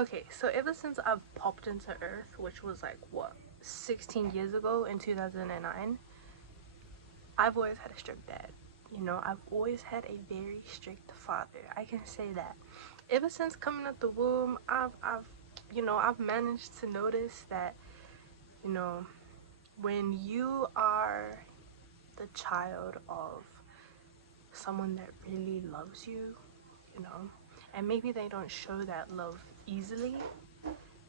Okay, so ever since I've popped into Earth, which was like what, 16 years ago in 2009, I've always had a strict dad. You know, I've always had a very strict father. I can say that. Ever since coming out the womb, I've managed to notice that, you know, when you are the child of someone that really loves you, you know, and maybe they don't show that love easily,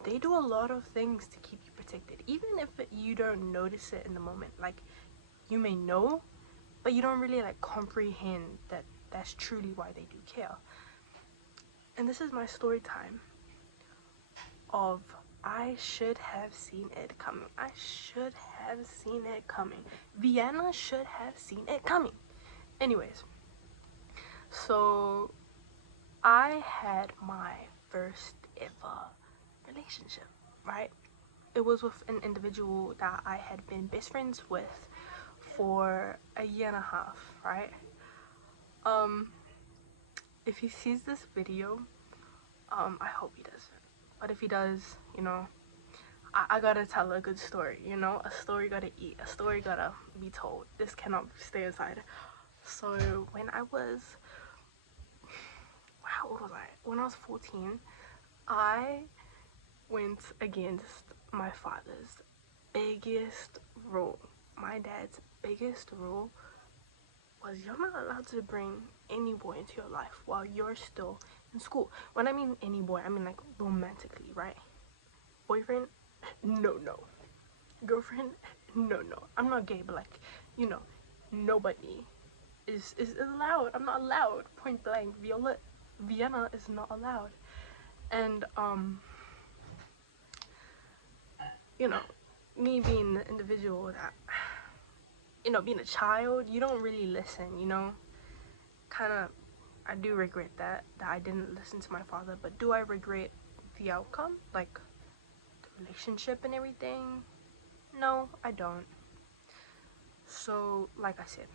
they do a lot of things to keep you protected, even if you don't notice it in the moment. Like, you may know, but you don't really like comprehend that that's truly why they do care. And this is my story time of I should have seen it coming. I should have seen it coming. Vienna should have seen it coming. Anyways, so I had my first ever relationship, right? It was with an individual that I had been best friends with for a year and a half, right? If he sees this video, I hope he doesn't. But if he does, you know, I gotta tell a good story, you know? A story gotta eat, a story gotta be told. This cannot stay inside. So when I was, how old was I? When I was 14, I went against my father's biggest rule. My dad's biggest rule was you're not allowed to bring any boy into your life while you're still in school. When I mean any boy, I mean like romantically, right? Boyfriend? No, no. Girlfriend? No, no. I'm not gay, but like, you know, nobody is allowed. I'm not allowed. Point blank. Vienna is not allowed. And you know, me being the individual that, you know, being a child, you don't really listen, you know? Kind of, I do regret that I didn't listen to my father, but do I regret the outcome? Like, the relationship and everything? No, I don't. So, like I said,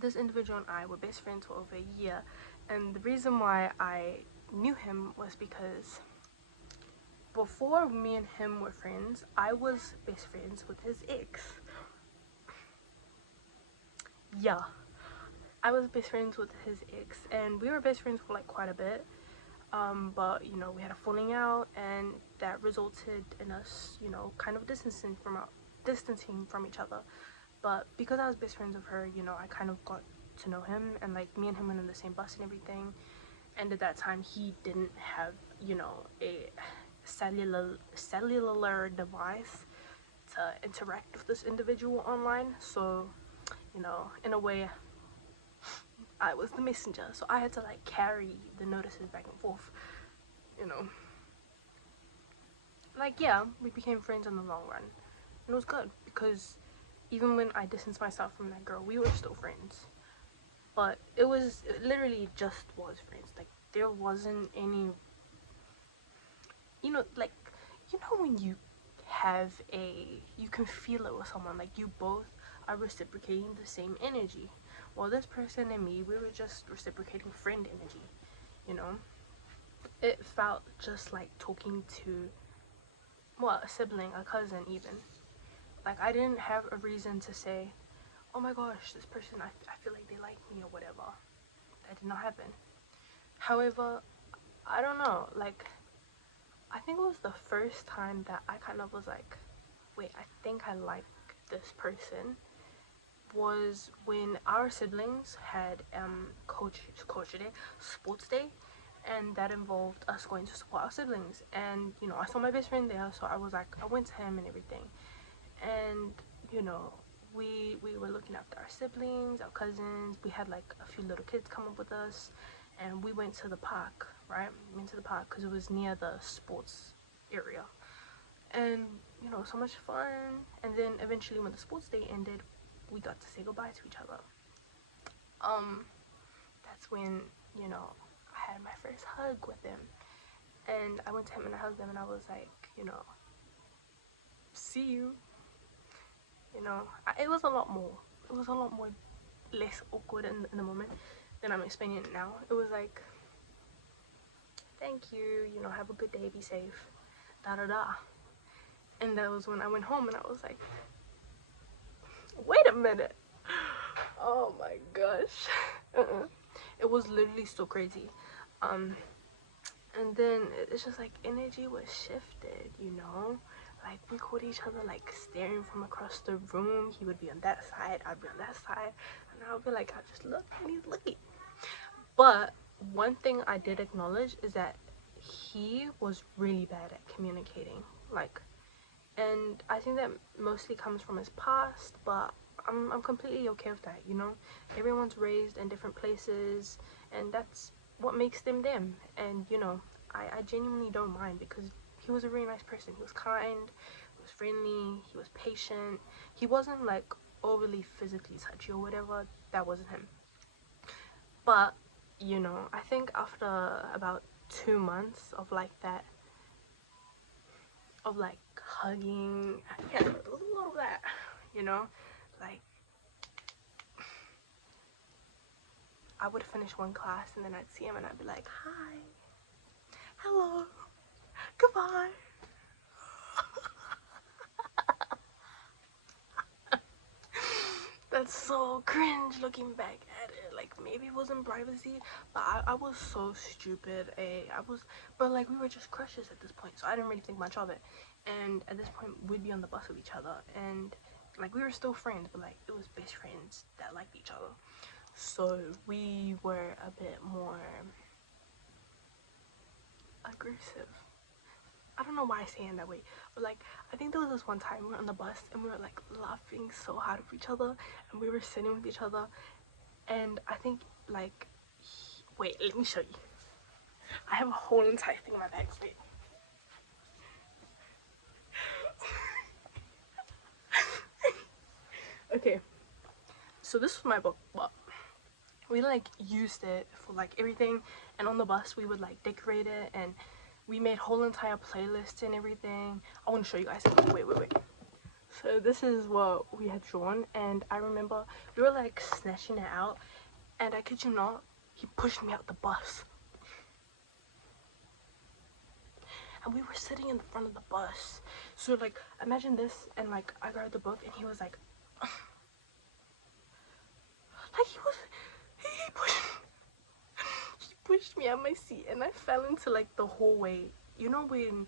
this individual and I were best friends for over a year, and the reason why I knew him was because before me and him were friends, I was best friends with his ex. Yeah, I was best friends with his ex, and we were best friends for like quite a bit. But you know, we had a falling out, and that resulted in us, you know, kind of distancing from each other. But because I was best friends with her, you know, I kind of got to know him, and like me and him went on the same bus and everything. And at that time, he didn't have, you know, a cellular device to interact with this individual online. So, you know, in a way, I was the messenger, so I had to like carry the notices back and forth, you know. Like, yeah, we became friends in the long run, and it was good because even when I distanced myself from that girl, we were still friends. But it literally just was friends. Like, there wasn't any, you know, like, you know, when you you can feel it with someone, like you both are reciprocating the same energy. Well, this person and me, we were just reciprocating friend energy, you know. It felt just like talking to, well, a sibling, a cousin even. Like, I didn't have a reason to say, oh my gosh, this person, I feel like they like me or whatever. That did not happen. However, I don't know, like, I think it was the first time that I kind of was like, wait, I think I like this person, was when our siblings had coach day, sports day, and that involved us going to support our siblings. And you know, I saw my best friend there, so I was like, I went to him and everything. And you know, we were looking after our siblings, our cousins. We had like a few little kids come up with us, and we went to the park, right? We went to the park because it was near the sports area. And you know, so much fun. And then eventually when the sports day ended, we got to say goodbye to each other. That's when, you know, I had my first hug with him, and I went to him and I hugged him, and I was like, you know, see you. You know, it was a lot more. It was a lot more less awkward in the moment than I'm explaining it now. It was like, thank you, you know, have a good day, be safe, da da da. And that was when I went home and I was like, wait a minute. Oh my gosh. It was literally so crazy. And then it's just like energy was shifted, you know? Like we caught each other like staring from across the room. He would be on that side, I'd be on that side, and I would be like, I just look and he's looking. But one thing I did acknowledge is that he was really bad at communicating. Like, and I think that mostly comes from his past, but I'm completely okay with that, you know? Everyone's raised in different places, and that's what makes them them. And, you know, I genuinely don't mind because he was a really nice person. He was kind, he was friendly, he was patient. He wasn't, like, overly physically touchy or whatever. That wasn't him. But, you know, I think after about 2 months of, like, that, of, like, hugging, yeah, there was a lot of that, you know? Like, I would finish one class and then I'd see him and I'd be like, hi, hello, goodbye. That's so cringe looking back at it. Like, maybe it wasn't privacy, but I was so stupid. But like, we were just crushes at this point, so I didn't really think much of it. And at this point, we'd be on the bus with each other, and like, we were still friends, but like, it was best friends that liked each other. So we were a bit more aggressive. I don't know why I say it that way, but like, I think there was this one time we were on the bus and we were like laughing so hard with each other, and we were sitting with each other, and I think like, wait, let me show you. I have a whole entire thing in my bag. Wait. Okay, so this was my book, but we like used it for like everything, and on the bus we would like decorate it, and we made whole entire playlists and everything. I want to show you guys. Wait. So this is what we had drawn, and I remember we were like snatching it out, and I kid you not, he pushed me out the bus. And we were sitting in the front of the bus. So like, imagine this, and like, I grabbed the book and he was like, like he pushed me out my seat, and I fell into like the hallway. You know when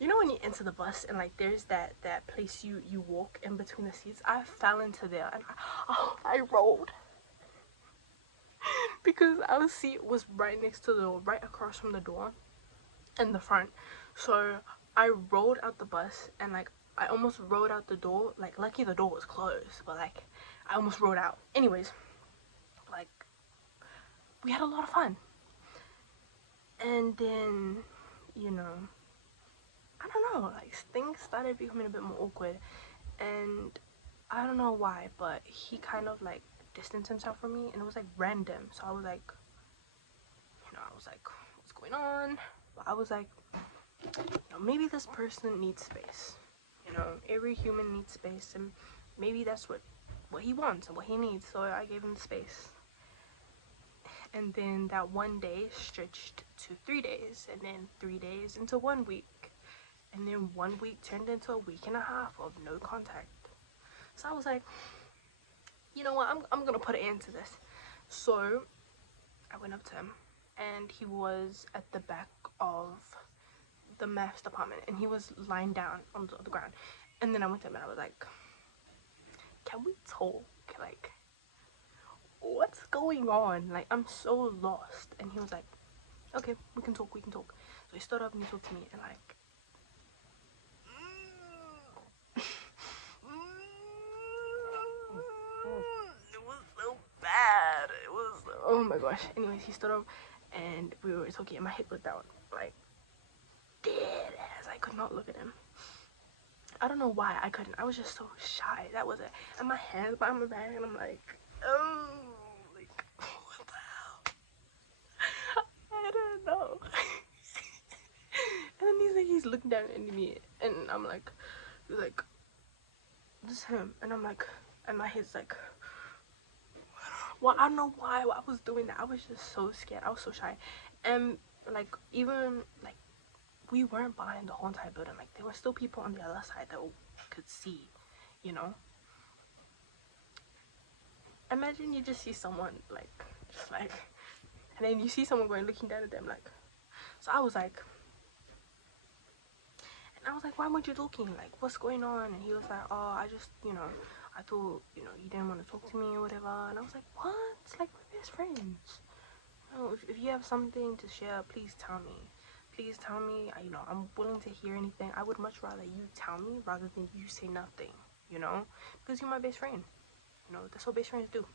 you enter the bus and like there's that place you walk in between the seats? I fell into there, and I rolled because our seat was right next to the door, right across from the door in the front. So I rolled out the bus, and like I almost rolled out the door. Like, lucky the door was closed, but like I almost rolled out. Anyways, like, we had a lot of fun. And then, you know, I don't know, like things started becoming a bit more awkward, and I don't know why, but he kind of like distanced himself from me, and it was like random. So I was like, what's going on? But I was like, maybe this person needs space. You know, every human needs space, and maybe that's what he wants and what he needs. So I gave him space. And then that one day stretched to 3 days, and then 3 days into 1 week, and then 1 week turned into a week and a half of no contact. So I was like, you know what, I'm gonna put an end to this. So I went up to him, and he was at the back of the maths department, and he was lying down on the ground. And then I went to him and I was like, can we talk? Like, what's going on? Like, I'm so lost. And he was like, okay, we can talk. So he stood up and he talked to me, and like, it was so bad. It was, oh my gosh. Anyways, he stood up and we were talking, and my head was down, like dead ass. I could not look at him. I don't know why I couldn't. I was just so shy. That was it. And my hands behind my back, and I'm like, oh, like, what the hell? I don't know. And then he's looking down at me, and I'm like, this is him. And I'm like, and my head's like, well, I don't know why I was doing that. I was just so scared. I was so shy. And like, even like we weren't behind the whole entire building. Like, there were still people on the other side that could see, you know. Imagine you just see someone like, just like, and then you see someone going looking down at them like. So I was like, why weren't you talking? Like, what's going on? And he was like, oh, I just, I thought, you didn't want to talk to me or whatever. And I was like, what? Like, we're best friends. If you have something to share, please tell me. Please tell me. I'm willing to hear anything. I would much rather you tell me rather than you say nothing, because you're my best friend. That's what best friends do.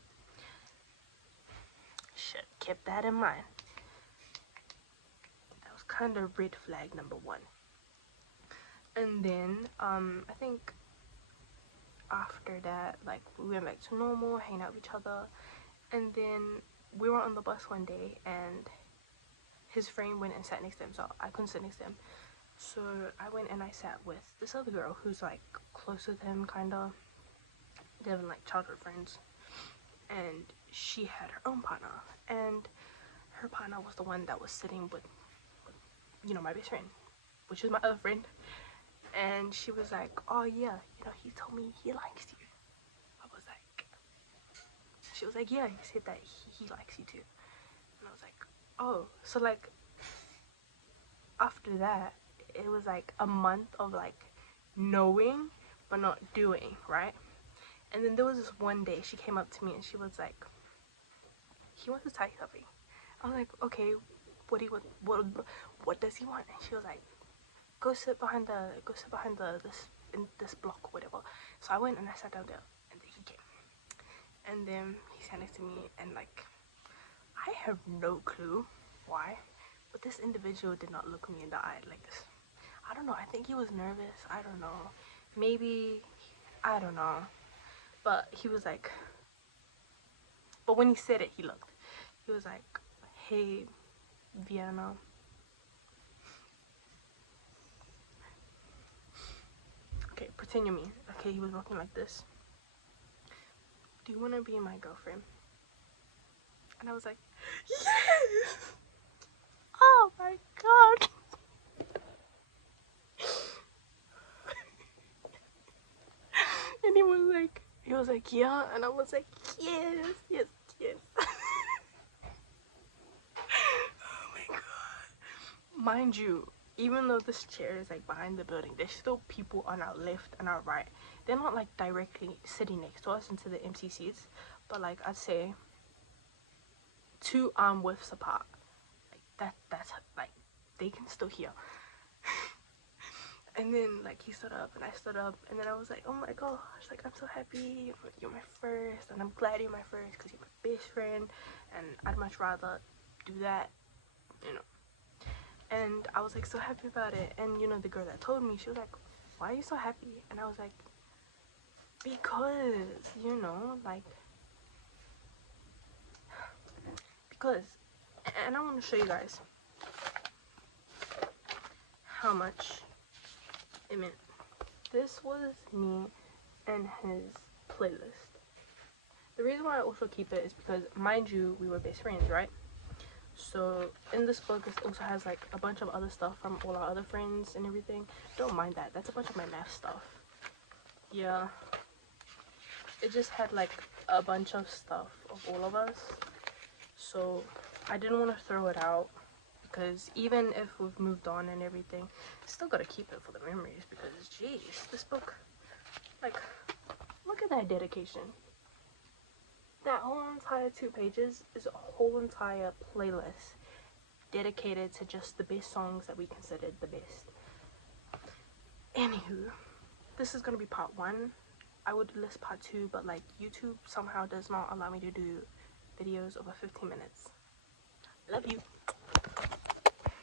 Shit, keep that in mind. That was kind of red flag number 1. And then I think after that, like, we went back to normal, hanging out with each other. And then we were on the bus one day, and his friend went and sat next to him, so I couldn't sit next to him. So I went and I sat with this other girl who's like close with him, kind of. They're like childhood friends, and she had her own partner, and her partner was the one that was sitting with my best friend, which is my other friend. And she was like, oh yeah, he told me he likes you. She was like, yeah, he said that he likes you too. And I was like, oh. So like, after that, it was like a month of like knowing but not doing, right? And then there was this one day she came up to me and she was like, he wants to tell you something. I was like, okay, what does he want? And she was like, go sit behind this block or whatever. So I went and I sat down there, and then he came. And then he sat next to me, and like, I have no clue why, but this individual did not look me in the eye like this. I don't know, I think he was nervous, I don't know, maybe, I don't know, but he was like, but when he said it, he was like, hey, Vienna. Okay, pretend you're me. Okay, he was walking like this. Do you want to be my girlfriend? And I was like, yes! Oh my god! And he was like, yeah. And I was like, yes, yes, yes. Oh my god. Mind you, even though this chair is like behind the building, there's still people on our left and our right. They're not like directly sitting next to us into the empty seats, but like I'd say 2 arm widths apart. Like that's like they can still hear. And then like he stood up and I stood up, and then I was like, oh my gosh, like I'm so happy you're my first, and I'm glad you're my first because you're my best friend, and I'd much rather do that, And I was like so happy about it. And the girl that told me, she was like, why are you so happy? And I was like, because like, because, and I want to show you guys how much it meant. This was me and his playlist. The reason why I also keep it is because, mind you, we were best friends, right? So in this book, it also has like a bunch of other stuff from all our other friends and everything. Don't mind that. That's a bunch of my math stuff. Yeah. It just had like a bunch of stuff of all of us. So I didn't want to throw it out, because even if we've moved on and everything, still gotta keep it for the memories, because jeez, this book, like, look at that dedication. That whole entire 2 pages is a whole entire playlist dedicated to just the best songs that we considered the best. Anywho, this is gonna be part 1. I would list part 2, but like YouTube somehow does not allow me to do videos over 15 minutes. Love you.